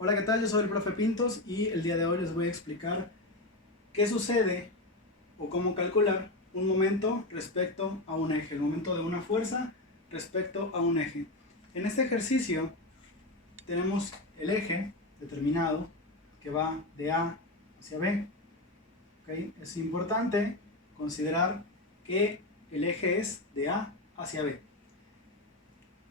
Hola, ¿qué tal? Yo soy el profe Pintos y el día de hoy les voy a explicar qué sucede o cómo calcular un momento respecto a un eje, el momento de una fuerza respecto a un eje. En este ejercicio tenemos el eje determinado que va de A hacia B. ¿Okay? Es importante considerar que el eje es de A hacia B.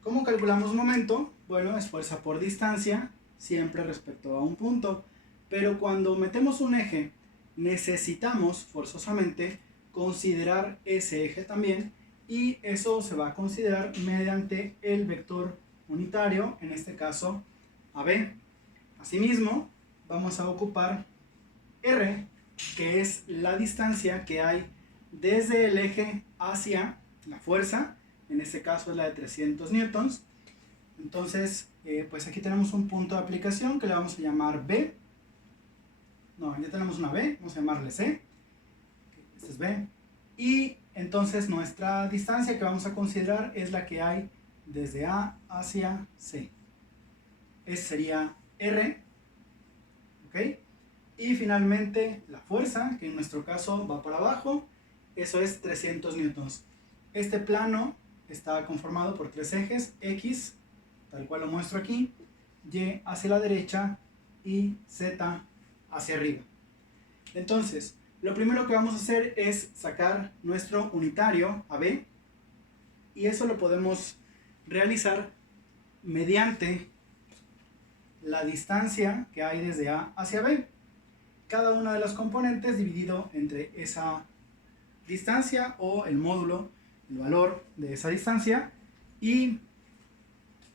¿Cómo calculamos momento? Bueno, es fuerza por distancia, siempre respecto a un punto. Pero cuando metemos un eje, necesitamos forzosamente considerar ese eje también, y eso se va a considerar mediante el vector unitario, en este caso AB. Asimismo, vamos a ocupar R, que es la distancia que hay desde el eje hacia la fuerza. En este caso es la de 300 newtons. Entonces, pues aquí tenemos un punto de aplicación que le vamos a llamar B. No, ya tenemos una B, vamos a llamarle C. Este es B. Y entonces nuestra distancia que vamos a considerar es la que hay desde A hacia C. Ese sería R. ¿Ok? Y finalmente la fuerza, que en nuestro caso va para abajo, eso es 300 newtons. Este plano está conformado por tres ejes, X, tal cual lo muestro aquí, Y hacia la derecha y Z hacia arriba. Entonces, lo primero que vamos a hacer es sacar nuestro unitario AB, y eso lo podemos realizar mediante la distancia que hay desde A hacia B. Cada una de las componentes dividido entre esa distancia o el módulo, el valor de esa distancia, y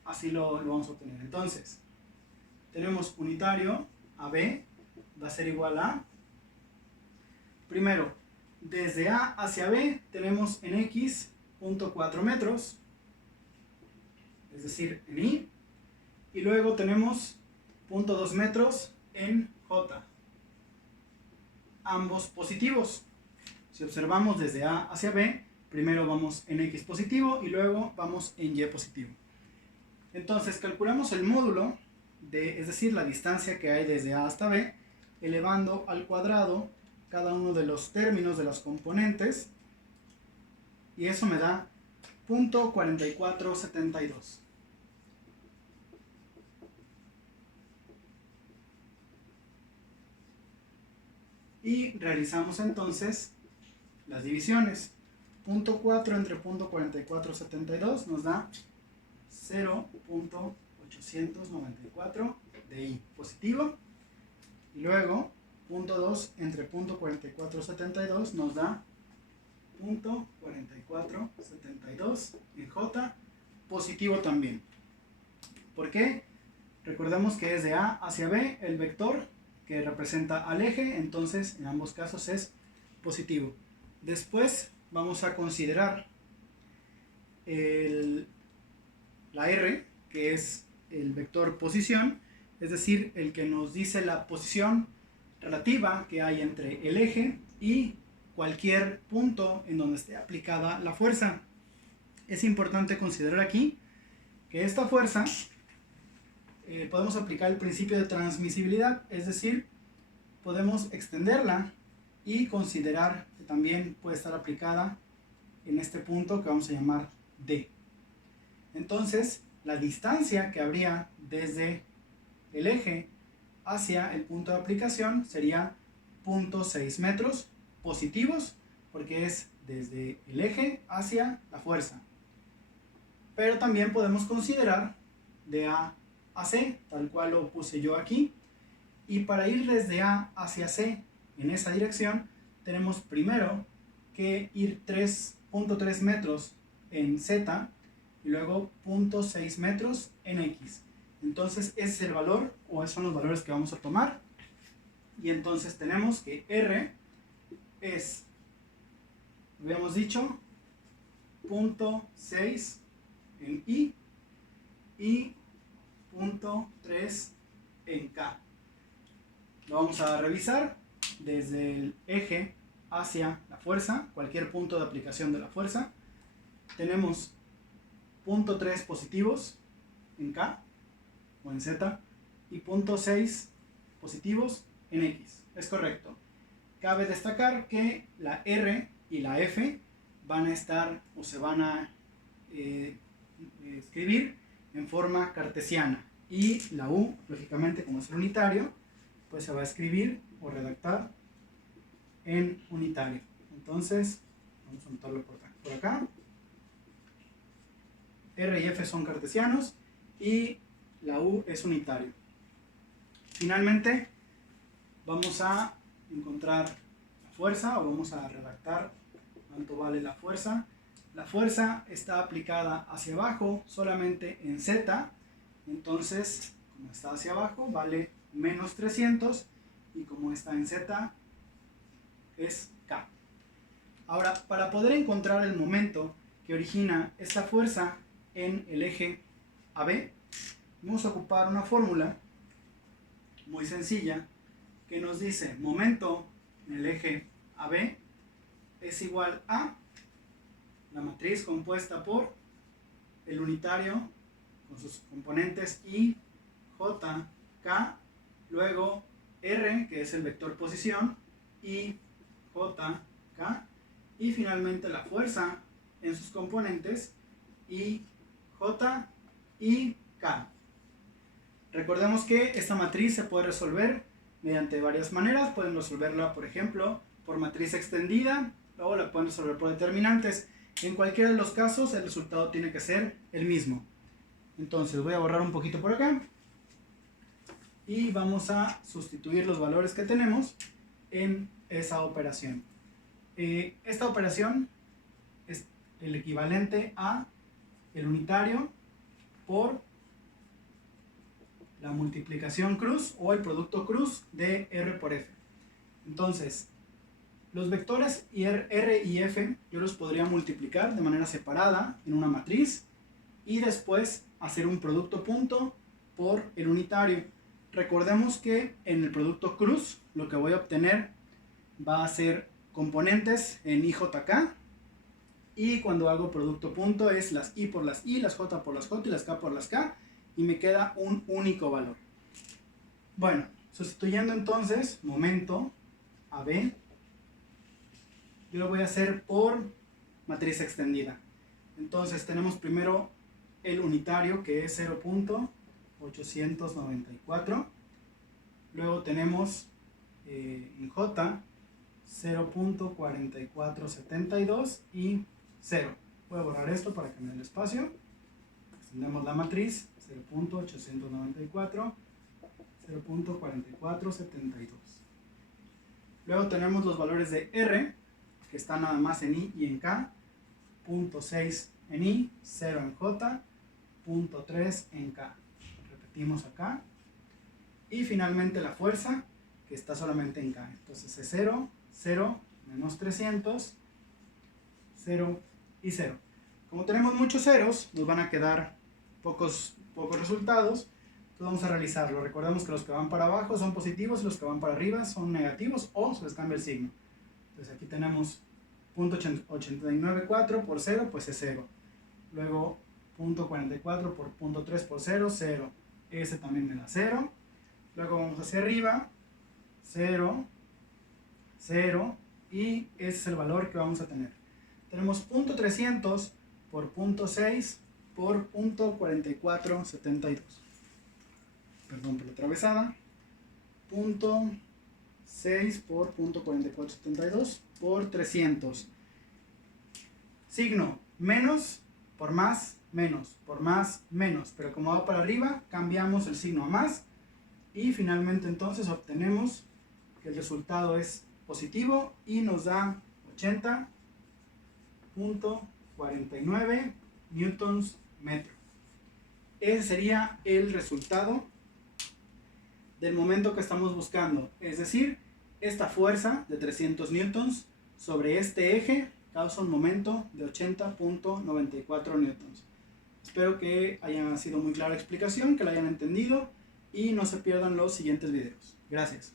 así lo vamos a obtener. Entonces, tenemos unitario AB, va a ser igual a, primero, desde A hacia B tenemos en X 0.4 metros, es decir, en Y, y luego tenemos 0.2 metros en J, ambos positivos. Si observamos desde A hacia B, primero vamos en X positivo y luego vamos en Y positivo. Entonces calculamos el módulo, es decir, la distancia que hay desde A hasta B, elevando al cuadrado cada uno de los términos de las componentes, y eso me da 0.4472. Y realizamos entonces las divisiones. 0.4 entre 0.4472 nos da 0.894 de I positivo, y luego 0.2 entre 0.4472 nos da 0.4472 en J positivo también. ¿Por qué? Recordemos que es de A hacia B el vector que representa al eje, entonces en ambos casos es positivo. Después vamos a considerar la R, que es el vector posición, es decir, el que nos dice la posición relativa que hay entre el eje y cualquier punto en donde esté aplicada la fuerza. Es importante considerar aquí que esta fuerza podemos aplicar el principio de transmisibilidad, es decir, podemos extenderla y considerar que también puede estar aplicada en este punto que vamos a llamar D. Entonces, la distancia que habría desde el eje hacia el punto de aplicación sería 0.6 metros positivos, porque es desde el eje hacia la fuerza. Pero también podemos considerar de A a C, tal cual lo puse yo aquí, y para ir desde A hacia C en esa dirección, tenemos primero que ir 3.3 metros en Z y luego 0.6 metros en X. Entonces ese es el valor, o esos son los valores que vamos a tomar, y entonces tenemos que R es, habíamos dicho, 0.6 en I y 0.3 en K. Lo vamos a revisar desde el eje hacia la fuerza, cualquier punto de aplicación de la fuerza. Tenemos 0.3 positivos en K o en Z y 0.6 positivos en X. Es correcto. Cabe destacar que la R y la F van a estar o se van a escribir en forma cartesiana. Y la U, lógicamente, como es el unitario, pues se va a escribir o redactar en unitario. Entonces, vamos a anotarlo por acá. R y F son cartesianos y la U es unitario. Finalmente, vamos a encontrar la fuerza o vamos a redactar cuánto vale la fuerza. La fuerza está aplicada hacia abajo solamente en Z, entonces como está hacia abajo vale menos 300 y como está en Z es K. Ahora, para poder encontrar el momento que origina esta fuerza en el eje AB, vamos a ocupar una fórmula muy sencilla que nos dice momento en el eje AB es igual a la matriz compuesta por el unitario con sus componentes I, J, K, luego R, que es el vector posición, I, J, K, y finalmente la fuerza en sus componentes I, J y K. Recordemos que esta matriz se puede resolver mediante varias maneras. Pueden resolverla, por ejemplo, por matriz extendida o la pueden resolver por determinantes. En cualquiera de los casos el resultado tiene que ser el mismo. Entonces voy a borrar un poquito por acá y vamos a sustituir los valores que tenemos en esa operación. Esta operación es el equivalente a el unitario por la multiplicación cruz o el producto cruz de R por F. Entonces, los vectores R y F yo los podría multiplicar de manera separada en una matriz y después hacer un producto punto por el unitario. Recordemos que en el producto cruz lo que voy a obtener va a ser componentes en IJK y cuando hago producto punto es las I por las I, las J por las J y las K por las K y me queda un único valor. Bueno, sustituyendo entonces momento AB, yo lo voy a hacer por matriz extendida. Entonces tenemos primero el unitario que es 0.894, luego tenemos en J 0.4472 y 0. Voy a borrar esto para que me dé el espacio. Extendemos la matriz 0.894, 0.4472. Luego tenemos los valores de R, que están nada más en I y en K, 0.6 en I, 0 en J, 0.3 en K. Repetimos acá. Y finalmente la fuerza, que está solamente en K. Entonces es 0, 0, menos 300, 0 y 0. Como tenemos muchos ceros, nos van a quedar pocos resultados. Entonces vamos a realizarlo. Recordemos que los que van para abajo son positivos y los que van para arriba son negativos o se les cambia el signo. Entonces aquí tenemos 0.894 por 0, pues es 0. Luego 0.44 por 0.3 por 0, 0. Ese también me da 0. Luego vamos hacia arriba, 0, 0 y ese es el valor que vamos a tener. Tenemos 0.300 por 0.6 por 0.4472. Perdón por la atravesada. 0.6 por 0.4472 por 300. Signo menos por más, menos, por más, menos. Pero como va para arriba, cambiamos el signo a más. Y finalmente entonces obtenemos que el resultado es positivo y nos da 80.49 newtons metro. Ese sería el resultado del momento que estamos buscando. Es decir, esta fuerza de 300 newtons sobre este eje causa un momento de 80.94 newtons. Espero que haya sido muy clara la explicación, que la hayan entendido y no se pierdan los siguientes videos. Gracias.